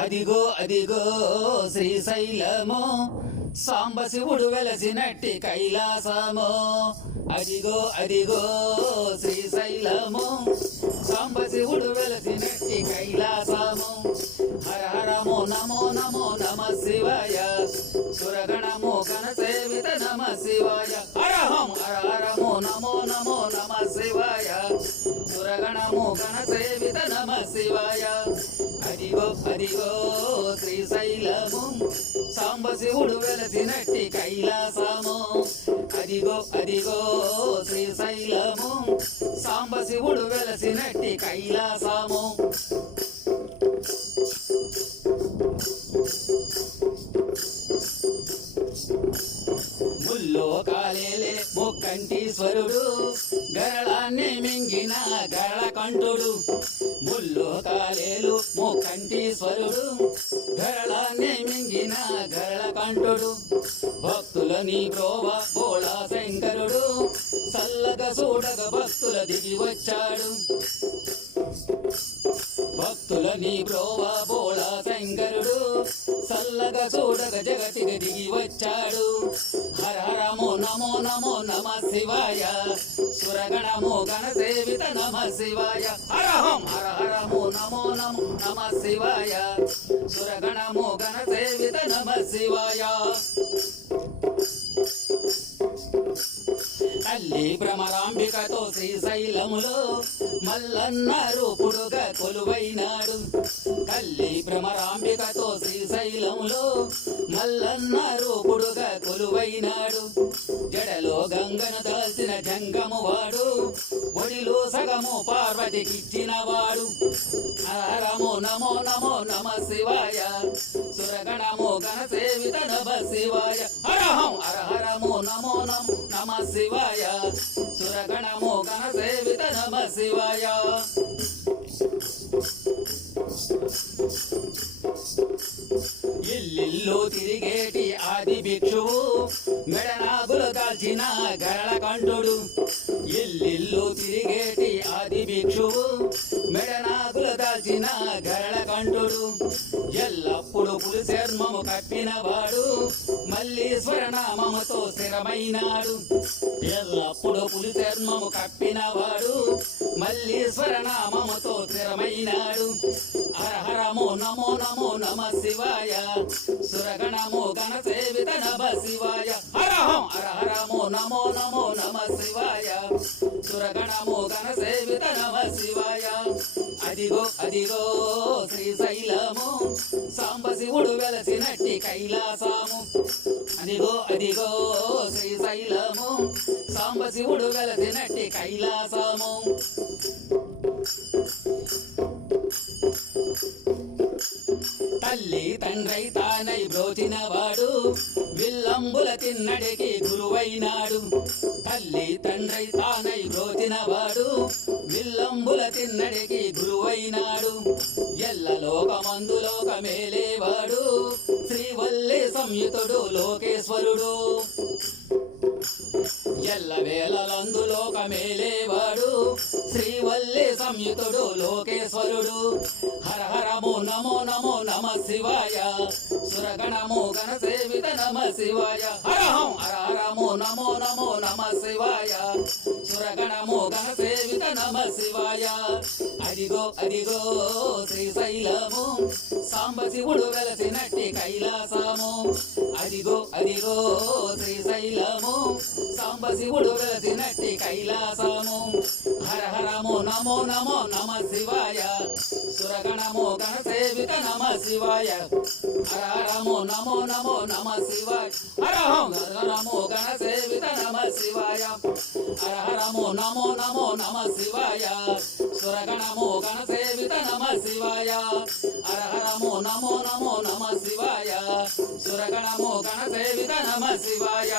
అదిగో అదిగో శ్రీశైలము సాంబశివుడు వెలసినట్టి కైలాసము. అదిగో అదిగో శ్రీశైలము సాంబశివుడు వెలసినట్టి కైలాసము. హర హరమో నమో నమో నమ శివాయ సురగణమో గణ సేవిత నమ శివాయ. హరహం హర హరమో నమో నమో నమ శివాయ సురగణమో గణ సేవిత నమ శివాయ. అదిగో అదిగో శ్రీశైలము సాంబశివుడు వెలసినట్టి కైలాసము. అదిగో అదిగో శ్రీశైలము సాంబశివుడు వెలసినట్టి కైలాసము. ముల్లోకాలేలే ముక్కంటీశ్వరుడు గరళాన్ని మింగిన గరళకంఠుడు. ముల్లోకాలేలు ముక్కంటీశ్వరుడు గరళాన్ని మింగిన గరళకంఠుడు. భక్తులని గ్రోవ బోళా శంకరుడు చల్లగ చూడగ భక్తుల దిగి వచ్చాడు. భక్తులని గ్రోవ బోళా శంకరుడు చల్లగ చూడగ జగతిగ దిగి వచ్చాడు. హర హరమో నమో నమో నమ శివాయ సురగణమో గణ సేవిత నమ శివాయ. హరహం హర హరమో నమో నమో నమ శివాయ సురగణమో గణ సేవిత నమ శివాయ. తల్లి భ్రమరాంబికతో శ్రీశైలములో మల్లన్న రూపుడుగా కొలువైనాడు. తల్లి భ్రమరాంబికతో శ్రీశైలములో మల్లన్న రూపుడుగా కొలువైనాడు. జడలో గంగను దాల్చిన జంగము వాడు ఒడిలో సగము పార్వతికిచ్చిన వాడు. హరమో నమో నమో నమ శివాయ సురగణమో గణ సేవిత నమ శివాయ. హరహం హర హరమో నమో నమో నమ శివాయ సురగణమో గణ సేవిత నమ శివాయ. ఇల్లిల్లు తిరిగేటి ఆది భిక్షువు మెడనాగులు దాల్చిన గరళకంఠుడు. ఇల్లిల్లు తిరిగేటి ఆది భిక్షువు మెడనాగులు దాల్చిన గరళకంఠుడు. ఎల్లప్పుడు పులి చర్మము కప్పినవాడు మల్లీశ్వర నామముతో స్థిరమైనాడు. ఎల్లప్పుడు పులి చర్మము కప్పినవాడు మల్లీశ్వర నామముతో స్థిరమైనాడు. హర హరమో నమో నమో నమ శివాయ సురగణమో గణ సేవిత నమ శివాయ. హరహం హర హరమో నమో నమో నమ శివాయ సురగణమో గణ సేవిత నమ శివాయ. అదిగో అదిగో శ్రీశైలము సాంబశివుడు వెలసినట్టి కైలాసము. అదిగో అదిగో శ్రీశైలము సాంబశివుడు వెలసినట్టి కైలాసము. తల్లి తండ్రై తానై బ్రోచినవాడు విల్లంబుల తిన్నడికి గురువైనాడు. తల్లి తండ్రై తానై బ్రోచినవాడు విల్లంబుల తిన్నడికి గురువైనాడు. ఎల్ల లోకమందు లోకమేలేవాడు శ్రీవల్లి సంయుతుడు లోకేశ్వరుడు. ఎల్ల వేళలందు లోకమేలేవాడు శ్రీవల్లి సంయుతుడు లోకేశ్వరుడు. హర హరమో నమో నమో నమ శివాయ సురగణమో గణ సేవిత నమ శివాయ. హరహం హర హరమో నమో నమో నమ శివాయ సురగణమో గణ సేవిత నమ శివాయ. అదిగో అదిగో శ్రీశైలము సాంబశివుడు వెలసినట్టి కైలాసము. అదిగో అదిగో శ్రీశైలము సాంబశివుడు వెలసినట్టి కైలాసము. హర హరమో నమో నమో నమ శివాయ సురగణమో గణ సేవిత నమ శివాయ. హర హరమో నమో నమో నమ శివాయ. హరహం హరమో గణ సేవిత నమ శివాయ. హర హరమో నమో నమో నమ శివాయ సురగణమో గణ సేవిత నమ శివాయ. హర హరమో నమో నమో నమ శివాయ సురగణమో గణ సేవిత నమ శివాయ.